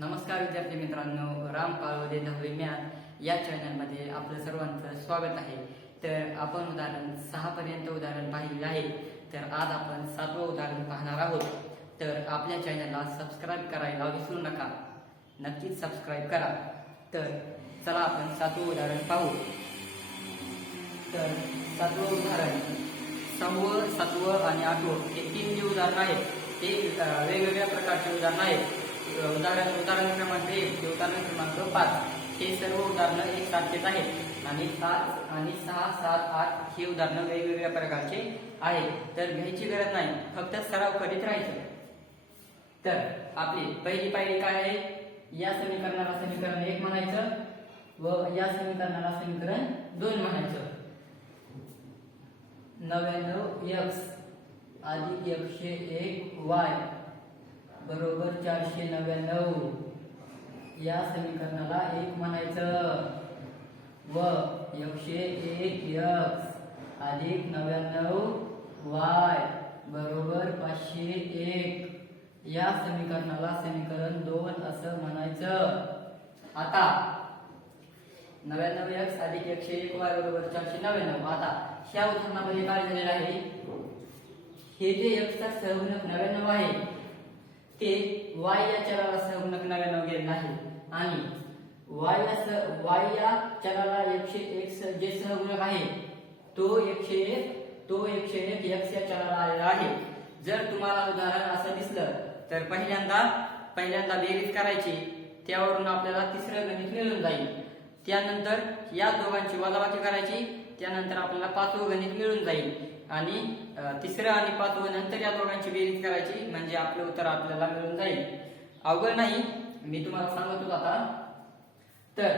नमस्कार विद्यार्थी मित्रांनो, राम काळवदे 10वी मॅथ या चॅनलमध्ये आपलं सर्वांचं स्वागत आहे. तर आपण उदाहरण 6 पर्यंत उदाहरण पाहिलेलं आहे. तर आज आपण 7वं उदाहरण पाहणार आहोत. तर आपल्या चॅनलला सबस्क्राईब करायला विसरू नका, नक्कीच सबस्क्राईब करा. तर चला आपण 7वं उदाहरण पाहू. तर 7वं उदाहरण 6वं, 7वं आणि 8वं हे 3 जे उदाहरण आहेत ते वेगवेगळ्या प्रकारचे उदाहरण आहेत. उदाहरण क्रमांक 1 ते उदाहरण क्रमांक 5 हे सर्व उदाहरणं एकसारखेच आहेत आणि 5 आणि 6, 7, 8 हे उदाहरणं वेगवेगळ्या प्रकारचे आहेत. तर घ्यायची गरज नाही, फक्त सराव करीत राहायचं. तर आपली पहिली पायरी काय आहे? या समीकरणाला समीकरण 1 म्हणायचं व या समीकरणाला समीकरण 2 म्हणायचं. 99x अधिक 101y बरोबर 499 या समीकरणाला 1 म्हणायचं व 101x अधिक 99y बरोबर 501 या समीकरणाला समीकरण 2 असं म्हणायचं. आता 99x अधिक 101y बरोबर 499. आता ह्या उदाहरणामध्ये काय झालेलं आहे? हे जे x चा सहगुणक 99 आहे ते y या चलाला सहगुणक 99 गेलेला आहे आणि y या चलाला 101 जे सहगुणक आहे तो 101 x या चलाला आलेला आहे. जर तुम्हाला उदाहरण असं दिसलं तर पहिल्यांदा बेरीज करायची, त्यावरून आपल्याला तिसरं गणित मिळून जाईल. त्यानंतर या दोघांची वजाबाकी करायची, त्यानंतर आपल्याला 5वं गणित मिळून जाईल आणि तिसरं आणि 5वं नंतर या दोघांची बेरीज करायची, म्हणजे आपलं उत्तर आपल्याला मिळून जाईल. अवघड नाही, मी तुम्हाला सांगतो आता. तर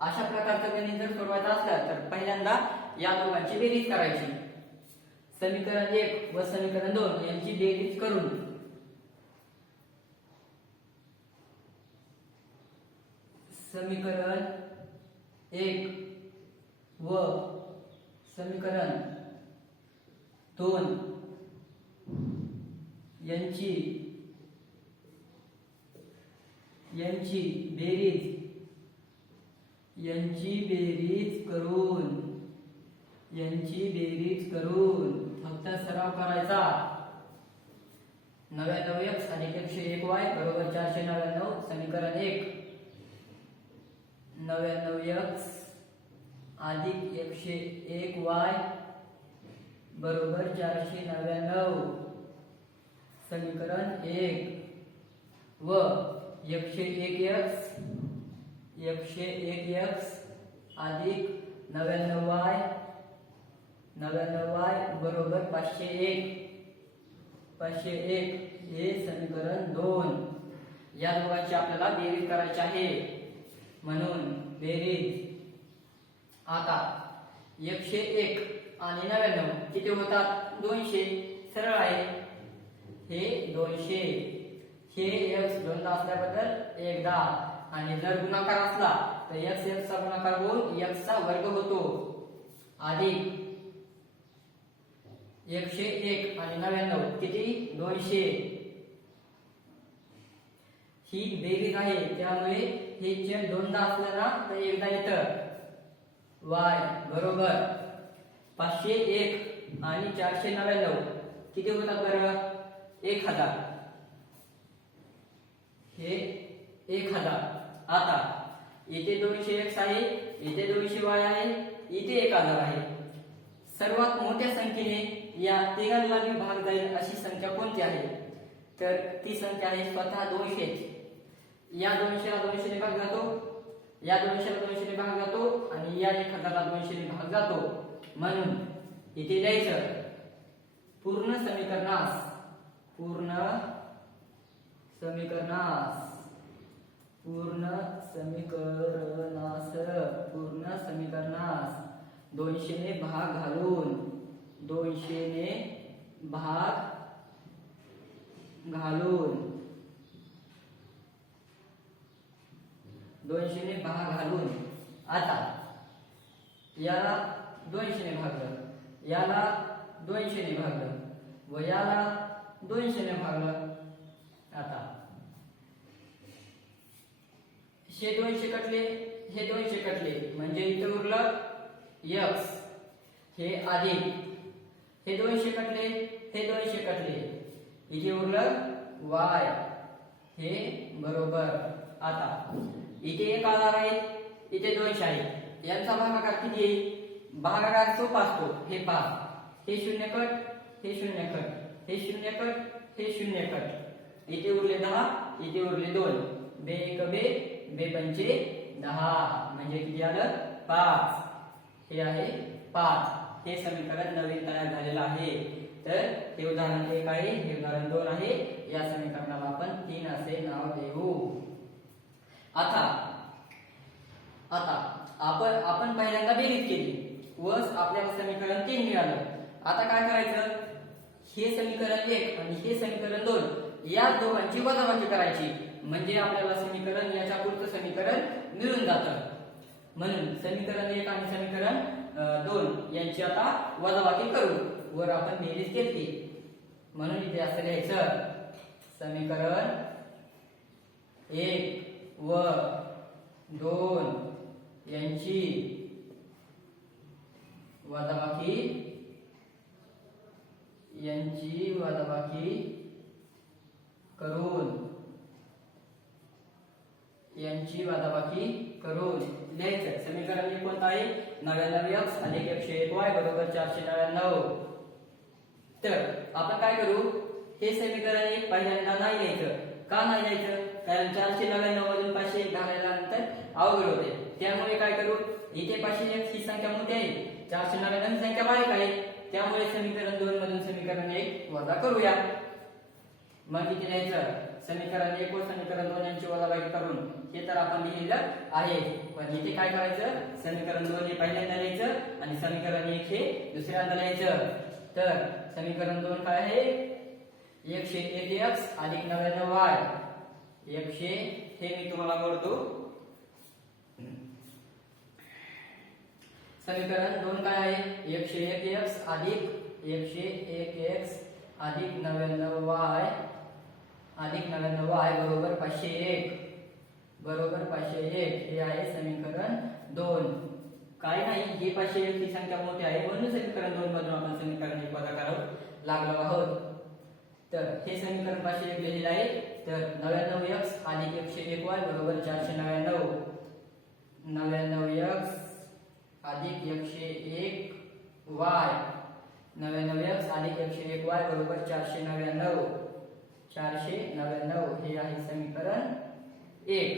अशा प्रकारचं गणित जर सोडवायचं असलं तर पहिल्यांदा या दोघांची बेरीज करायची. समीकरण 1 व समीकरण 2 यांची बेरीज करून समीकरण 1 व समीकरण 2 यांची बेरीज करून फक्त सराव करायचा. 99x अधिक 101y बरोबर 499. समीकरण 1 99x अधिक 101y बरोबर 499. समीकरण 1 व 101x अधिक 99y बरोबर 501 हे समीकरण 2. या दोघांची आपल्याला बेरीज करायची आहे, म्हणून बेरीज. आता 101 आणि 99 किती होतात? 200. सरळ आहे. हे 200. हे x दोनदा असल्याबद्दल एकदा, आणि जर गुणाकार असला तर x चा गुणाकार होऊन x चा वर्ग होतो. अधिक 101 आणि 99 किती? 200. ही बेरीज आहे, त्यामुळे हे छेद दोनदा असलं ना तर एकदा येतं. y बरोबर 501 आणि 499 किती होतात बरं? 1000. हे 1000. आता इथे 200x आहे, इथे 200y आहे, इथे 1000 आहे. सर्वात मोठ्या संख्येने या तिघांना भाग जाईल अशी संख्या कोणती आहे? तर ती संख्या आहे स्वतः 200. या 200 ला 200 ने भाग जातो, या 200 ला 200 ने भाग जातो आणि या 1000 ला 200 ने भाग जातो. म्हणून इथे द्यायचं पूर्ण समीकरणास 200 ने भाग घालून 200 ने भाग घालून आता याला 200 ने भागलं, याला 200 ने भागलं व याला 200 ने भागलं. आता हे 200 कटले, हे 200 कटले म्हणजे इथे उरलं x, हे अधिक हे 200 कटले, हे 200 कटले, इथे उरलं y, हे बरोबर. आता इथे एक आधार आहे, इथे 200 आहे, यांचा भागाकार किती येईल? भागाकार सोपा असतो. हे पहा, हे 0 कट, हे 0 कट, हे 0 कट, हे 0 कट, इथे उरले 10, इथे उरले 2, बे एक बे, बे पंचे 10 म्हणजे किती आलं? 5. हे आहे 5. हे समीकरण नवीन तयार झालेलं आहे. तर हे उदाहरण 1 आहे, हे उदाहरण 2 आहे. या समीकरणाला आपण 3 असे नाव देऊ. आता आपण पहिल्यांदा बेरीज केली व आपल्याला समीकरण 3 मिळालं. आता काय करायचं? हे समीकरण 1 आणि हे समीकरण 2 या दोघांची वजाबाकी करायची म्हणजे आपल्याला समीकरण याच्या पुढचं समीकरण मिळून जातं. म्हणून समीकरण 1 आणि समीकरण 2 यांची आता वजाबाकी करू. वर आपण बेरीज केली म्हणून इथे असं लिहायचं समीकरण 1 व 2 यांची वजाबाकी करून लिहायचं. समीकरण 1 कोणतं आहे? 99x अधिक 101y बरोबर 499. तर आपण काय करू? हे समीकरण 1 पहिल्यांदा नाही लिहायचं. का नाही लिहायचं? कारण 499 मधून 501 घालायला नंतर अवघड होते. त्यामुळे काय करू? इथे 501 ही संख्या मोठी आहे, 499 ही संख्या बारीक आहे. त्यामुळे समीकरण 2 मधून समीकरण 1 वजा करूया. मग इथे लिहायचं समीकरण 1 व समीकरण 2 यांची वजाबाकी करून. हे तर आपण लिहिलेलं आहे, पण इथे काय करायचं? समीकरण 2 हे पहिल्यांदा लिहायचं आणि समीकरण 1 हे दुसऱ्यांदा लिहायचं. तर समीकरण 2 काय आहे? 101x अधिक 99y. 100 हे मी तुम्हाला बोलतो. समीकरण 2 काय आहे? 101x अधिक 99y बरोबर 501 हे आहे समीकरण 2. काय नाही, हे 501 ही संख्या मोठी आहे म्हणून समीकरण 2 मधून आपण समीकरण 1 वजा करावं लागलो आहोत. तर हे समीकरण 501 लिहिलेलं आहे. तर 99x अधिक 101y बरोबर 499. 99x अधिक 101y 99x अधिक 101y बरोबर 499. 499 हे आहे समीकरण 1.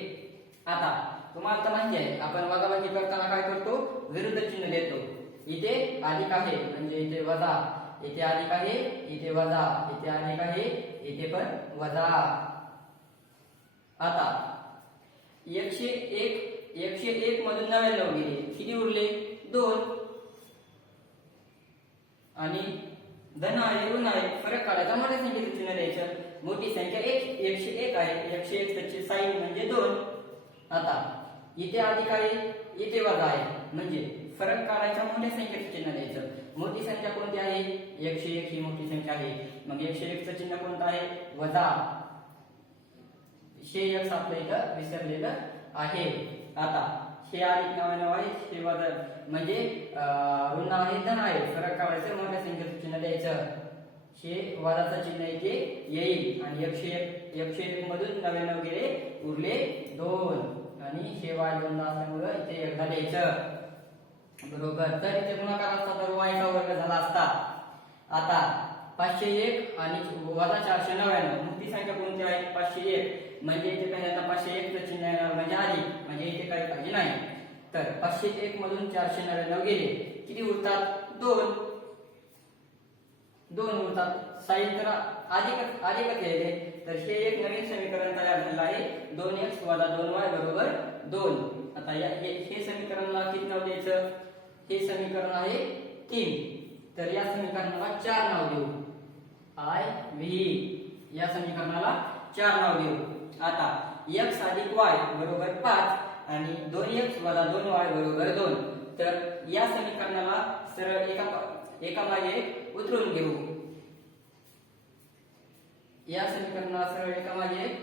आता तुम्हाला तर माहिती आहे आपण वजाबाकी करताना काय करतो? विरुद्ध चिन्ह देतो. इथे अधिक आहे म्हणजे इथे वजा, इथे अधिक आहे, इथे वजा, इथे अधिक आहे, इथे पण वजा. आता 101 मधून 99 गेले, किती उरले? 2. आणि धन आहे ऋण आहे, फरक काढायचा, मोठ्या संख्येचं चिन्ह द्यायचं. मोठी संख्या 101 आहे, 101 ची साइन म्हणजे 2. आता इथे अधिक आहे, इथे वजा आहे म्हणजे फरक काढायचा, मोठ्या संख्येचं चिन्ह द्यायचं. मोठी संख्या कोणती आहे? 101 ही मोठी संख्या आहे. मग 101 चं चिन्ह कोणतं आहे? वजा. हे x आपल्या इथं विसरलेलं आहे. आता हे अधिक 99 आहे, हे वजा म्हणजे ऋण आहे धन आहे, फरक काढायचं, मोठ्या संख्येचं चिन्ह द्यायचं. हे वजाचं चिन्ह इथे येईल आणि 101 मधून 99 गेले, उरले 2 आणि हे y 2 असल्यामुळे इथे एकदा द्यायचं. बरोबर. तर इथे गुणाकार असता तर y चा वर्ग झाला असता. आता 501 आणि वजा 499 मोठी संख्या कोणती आहे? 501 म्हणजे इथे पहिल्यांदा 501 चं चिन्ह येणार म्हणजे अधिक, म्हणजे इथे काही पाहिजे नाही. तर 501 मधून 499 गेले, किती उरतात? 2 उरतात. साइन तर अधिकच लिहिले. तर हे एक नवीन समीकरण तयार झालं आहे. 2x वजा 2y बरोबर 2. आता हे समीकरणाला किती नाव द्यायचं? हे समीकरण आहे 3. तर या समीकरणाला 4 नाव देऊ. v या समीकरणाला 4 नाव देऊ. आता x अधिक y बरोबर 5 आणि 2x वजा 2y बरोबर 2. तर या समीकरणाला सरळ एका मागे एक उतरून घेऊ. या समीकरणाला सरळ एका मागे एक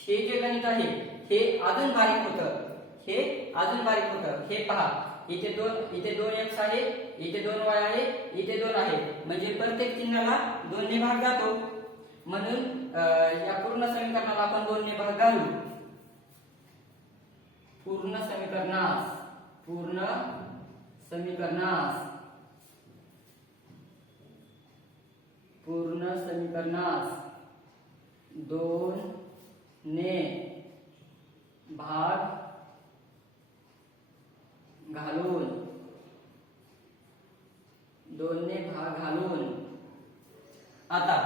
हे जे गणित आहे हे अजून बारीक होतं, हे अजून बारीक होतं. हे पहा, इथे दोन x आहे, इथे 2y आहे, इथे 2 आहे, म्हणजे प्रत्येक चिन्हाला 2 ने भाग जातो. म्हणून या पूर्ण समीकरणाला आपण 2 ने भाग घालू. पूर्ण समीकरणास 2 ने भाग घालून 2 ने भाग घालून आता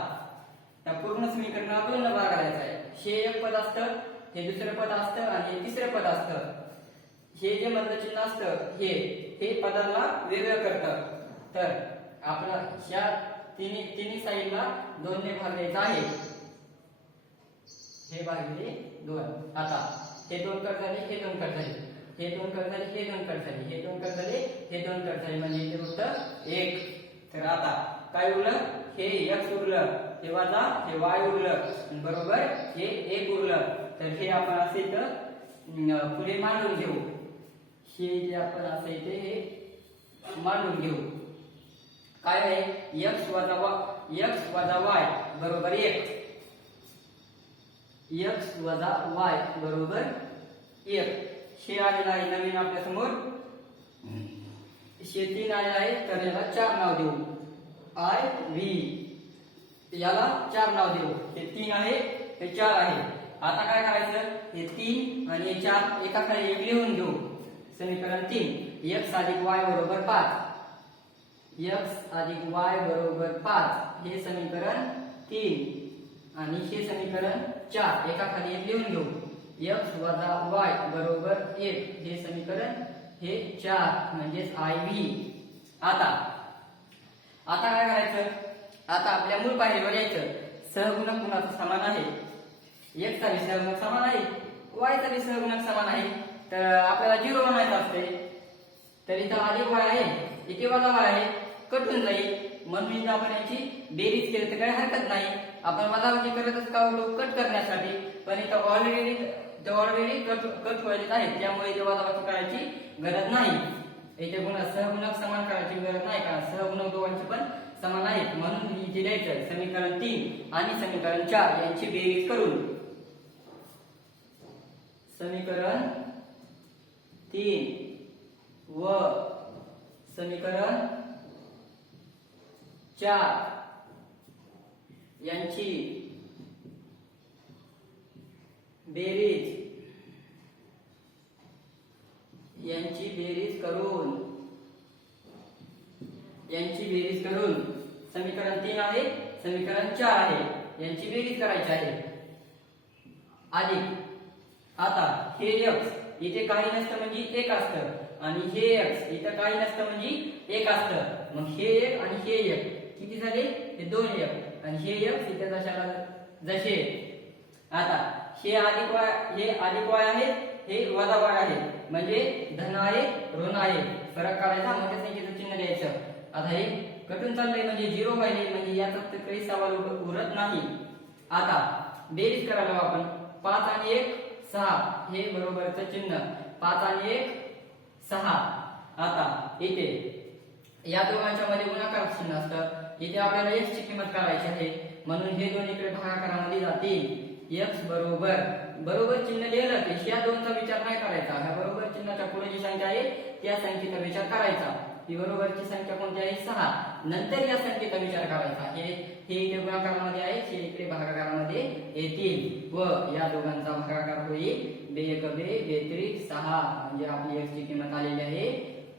या पूर्ण समीकरणाला 2 ने भाग घालायचा आहे. हे एक पद असतं, हे दुसरं पद असतं आणि हे तिसरं पद असतं. हे जे मधलं चिन्ह असतं हे पदाला वेगळं करतं. तर आपला ह्या तिन्ही साईडला 2 ने भाग द्यायचा आहे. हे भागिले 2. आता हे 2 कट झाले, हे 2 कट झाले, हे 2 कट झाले, हे 2 कट झाले, हे 2 कट झाले, हे 2 कट झाले, म्हणजे इथे फक्त 1. तर आता काय उरलं? हे x उरलं, हे वजा हे y उरलं, बरोबर हे 1 उरलं. तर हे आपण असे इथं पुढे मांडून घेऊ. हे जे आपण असे इथे हे मांडून घेऊ. काय आहे? x वजा y बरोबर 1. x वजा y बरोबर 1. हे आलेलं आहे नवीन आपल्या समोर. हे 3 आले आहे, तर याला 4 नाव देऊ. I V याला 4 नाव देऊ. हे 3 आहे, हे 4 आहे. आता काय करायचं? हे 3 आणि हे 4 एका खाली एक लिहून घेऊ. समीकरण 3 x अधिक y बरोबर 5. x अधिक y बरोबर 5 हे समीकरण 3 आणि हे समीकरण 4 एका खाली एक लिहून घेऊ. x वजा y बरोबर 1 हे समीकरण हे 4 म्हणजेच IV. आता काय करायचं? आता आपल्या मूळ पायरीवर यायचं. सहगुणक कुणाचा समान आहे? x चा सहगुणक समान आहे, y चा सहगुणक समान आहे. तर आपल्याला 0 बनायचं असते. तर इथं अधिक y आहे, इथे वजा y आहे, कटून जाईल. म्हणून इथं आपण याची बेरीज केली तर काही हरकत नाही. आपण वजाबाकी करतच का होतो? कट करण्यासाठी. पण इथं ऑलरेडी कट व्हायचे आहे, त्यामुळे इथे वजाबाकी करायची गरज नाही. इथे सहगुणक समान करायची गरज नाही, कारण सहगुणक दोघांचे पण समान आहेत. म्हणून इथे द्यायचं समीकरण 3 आणि समीकरण 4 यांची बेरीज करून. समीकरण 3 व समीकरण 4 यांची बेरीज करून समीकरण 3 आहे, समीकरण 4 आहे, यांची बेरीज करायची आहे. अधिक आता हे x इथे काही नसतं म्हणजे 1 असतं आणि हे x इथे काही नसतं म्हणजे 1 असतं. मग हे 1 आणि हे 1 किती झाले? हे 2 1 आणि हे x इथे जसे. आता हे अधिक y आहे, हे वजा y आहे, म्हणजे धन आहे ऋण आहे. फरक काढायचा, मोठ्या संख्येचं चिन्ह द्यायचं. आता हे कटून चाललंय म्हणजे 0 व्हायले, म्हणजे याचा तर काही सवाल उरत नाही. आता बेरीज करायला आपण 5 आणि 1 6 हे बरोबरचं चिन्ह. 5 आणि 1 6. आता इथे या दोघांच्या मध्ये गुणाकार चिन्ह असतं. इथे आपल्याला x ची किंमत काढायची आहे, म्हणून हे दोन इकडे भागाकारामध्ये जातील. x बरोबर चिन्ह लिहिलं की या दोनचा विचार नाही करायचा. ह्या बरोबर चिन्हाच्या पुढे जी संख्या आहे त्या संख्येचा विचार करायचा. ही बरोबरची संख्या कोणती आहे? 6. नंतर या संख्येचा विचार करायचा. हे इथे गुणाकारामध्ये आहे, हे इकडे भागाकारामध्ये येतील व या दोघांचा भागाकार होईल 2 1 2 6. म्हणजे आपली x ची किंमत आलेली आहे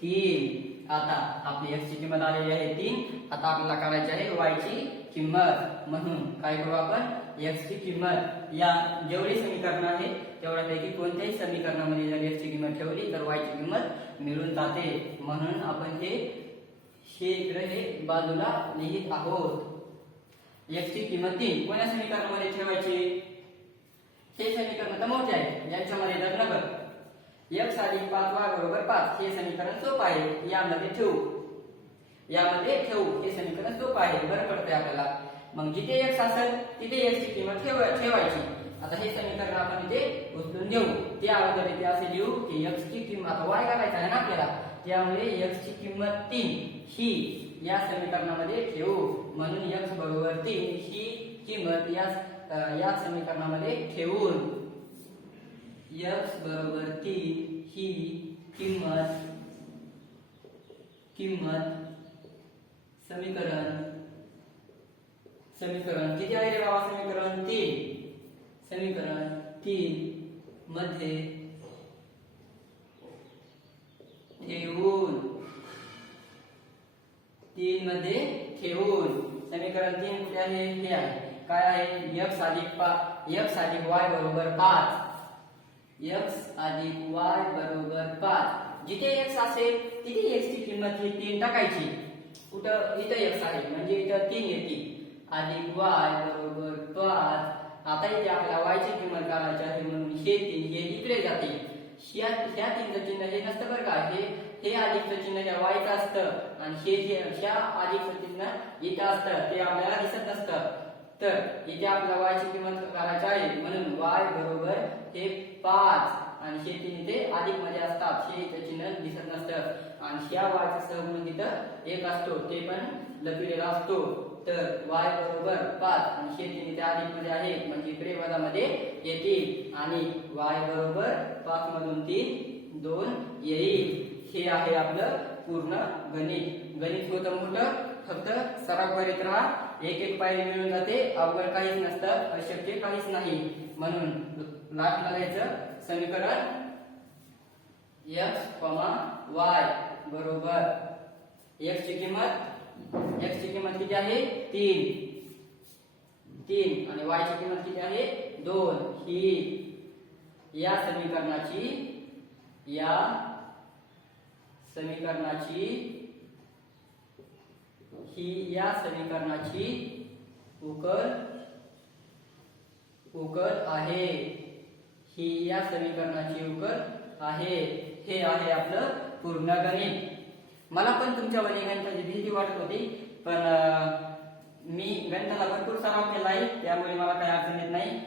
3. आता आपली x ची किंमत आलेली आहे 3. आता आपल्याला काढायची आहे y ची किंमत. म्हणून काय करू आपण? x ची किंमत या जेवढी समीकरण आहे तेवढ्यापैकी कोणत्याही समीकरणामध्ये जर x ची किंमत ठेवली तर y ची किंमत मिळून जाते. म्हणून आपण हे इकडे हे बाजूला लिहित आहोत. x ची किंमत 3 कोणत्या समीकरणामध्ये ठेवायची? हे समीकरण तर मोठे आहे, यांच्यामध्ये जर नगर x अधिक 5y बरोबर 5 हे समीकरण सोपं आहे. यामध्ये ठेवू हे समीकरण सोपं आहे, बरं पडतंय आपल्याला. मग जिथे x असेल तिथे x ची किंमत ठेवायची. आता हे समीकरण आपण इथे उचलून घेऊ. ते अगोदर इथे असे लिहू की x ची किंमत आता y करायचा आहे ना आपल्याला, त्यामुळे x ची किंमत 3 ही या समीकरणामध्ये ठेवू. म्हणून x बरोबर 3 ही किंमत या समीकरणामध्ये ठेवून x बरोबर 3 ही किंमत समीकरण किती आहे रे बाबा? समीकरण 3 मध्ये ठेवून समीकरण 3 कुठे आहे? हे आहे. काय आहे? x अधिक y बरोबर 5. x अधिक y बरोबर 5. जिथे x असेल तिथे x ची किंमत ही 3 टाकायची. कुठं? इथं x आहे म्हणजे इथं 3 येते. अधिक y बरोबर 5. आता इथे आपल्याला y ची किंमत काढायची आहे म्हणून हे 3 हे इकडे जाते. ह्या 3चं चिन्ह हे नसतं बरं का. हे अधिकचं चिन्ह या y चं असतं आणि ह्या अधिकचं चिन्ह इथं असतं, ते आपल्याला दिसत नसतं. तर इथे आपल्याला y ची किंमत काढायची आहे म्हणून y बरोबर हे 5 आणि हे 3 इथे अधिक मध्ये असतात. हे इथे चिन्ह दिसत नसतं आणि ह्या y चा सहगुणक इथं 1 असतो, ते पण लपलेला असतो. तर y बरोबर 5 आणि हे 3 इथे अधिक मध्ये आहे म्हणजे इकडे वजामध्ये येतील आणि y बरोबर 5 मधून 3 2 येईल. हे आहे आपलं पूर्ण गणित. गणित होतं मोठं, फक्त सराव करीत राहा. एक पायरी मिळून जाते. अवघड काहीच नसतं, अशक्य काहीच नाही. म्हणून लास्टला लिहायचं समीकरण x, y बरोबर x ची किंमत किती आहे? 3 आणि y ची किंमत किती आहे? 2. ही या समीकरणाची उकल आहे. ही या समीकरणाची उकल आहे. हे आहे आपलं पूर्ण गणित. मला पण तुमच्या गणिताची भीती वाटत होती, पण मी गणिताला भरपूर सराव केला आहे, त्यामुळे मला काही अडचण येत नाही.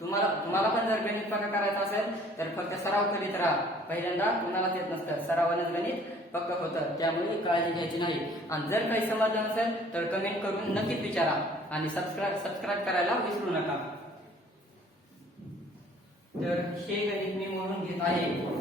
तुम्हाला पण जर गणित पक्का करायचं असेल तर फक्त सराव करीत राहा. पहिल्यांदा तुम्हालाच येत नसतं, सरावानेच गणित पक्क होतं, त्यामुळे काळजी घ्यायची नाही. आणि जर काही समजलं नसेल तर कमेंट करून नक्कीच विचारा आणि सबस्क्राईब करायला विसरू नका. तर हे गणित मी म्हणून घेत आहे.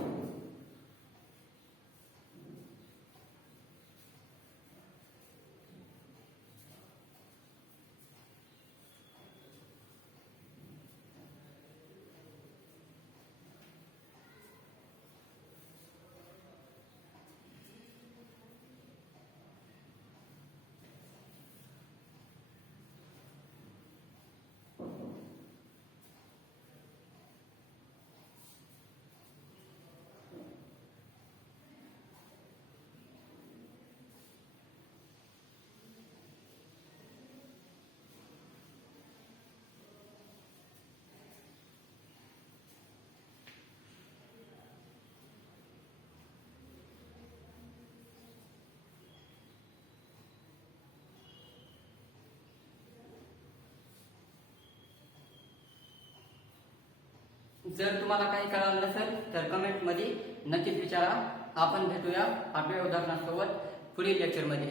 जर तुम्हाला काही कळालं नसेल तर कमेंट मध्ये नक्कीच विचारा. आपण भेटूया आपल्या उदाहरणासोबत पुढील लेक्चर मध्ये.